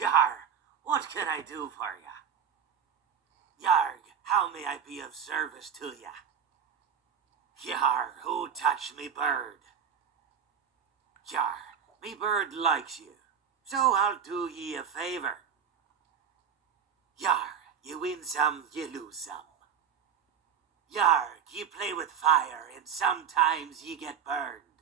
Yar, what can I do for ya? Yarg, how may I be of service to ya? Yar, who touched me bird? Yar, me bird likes you, so I'll do ye a favor. Yar, you win some, you lose some. Yarg, ye play with fire, and sometimes ye get burned.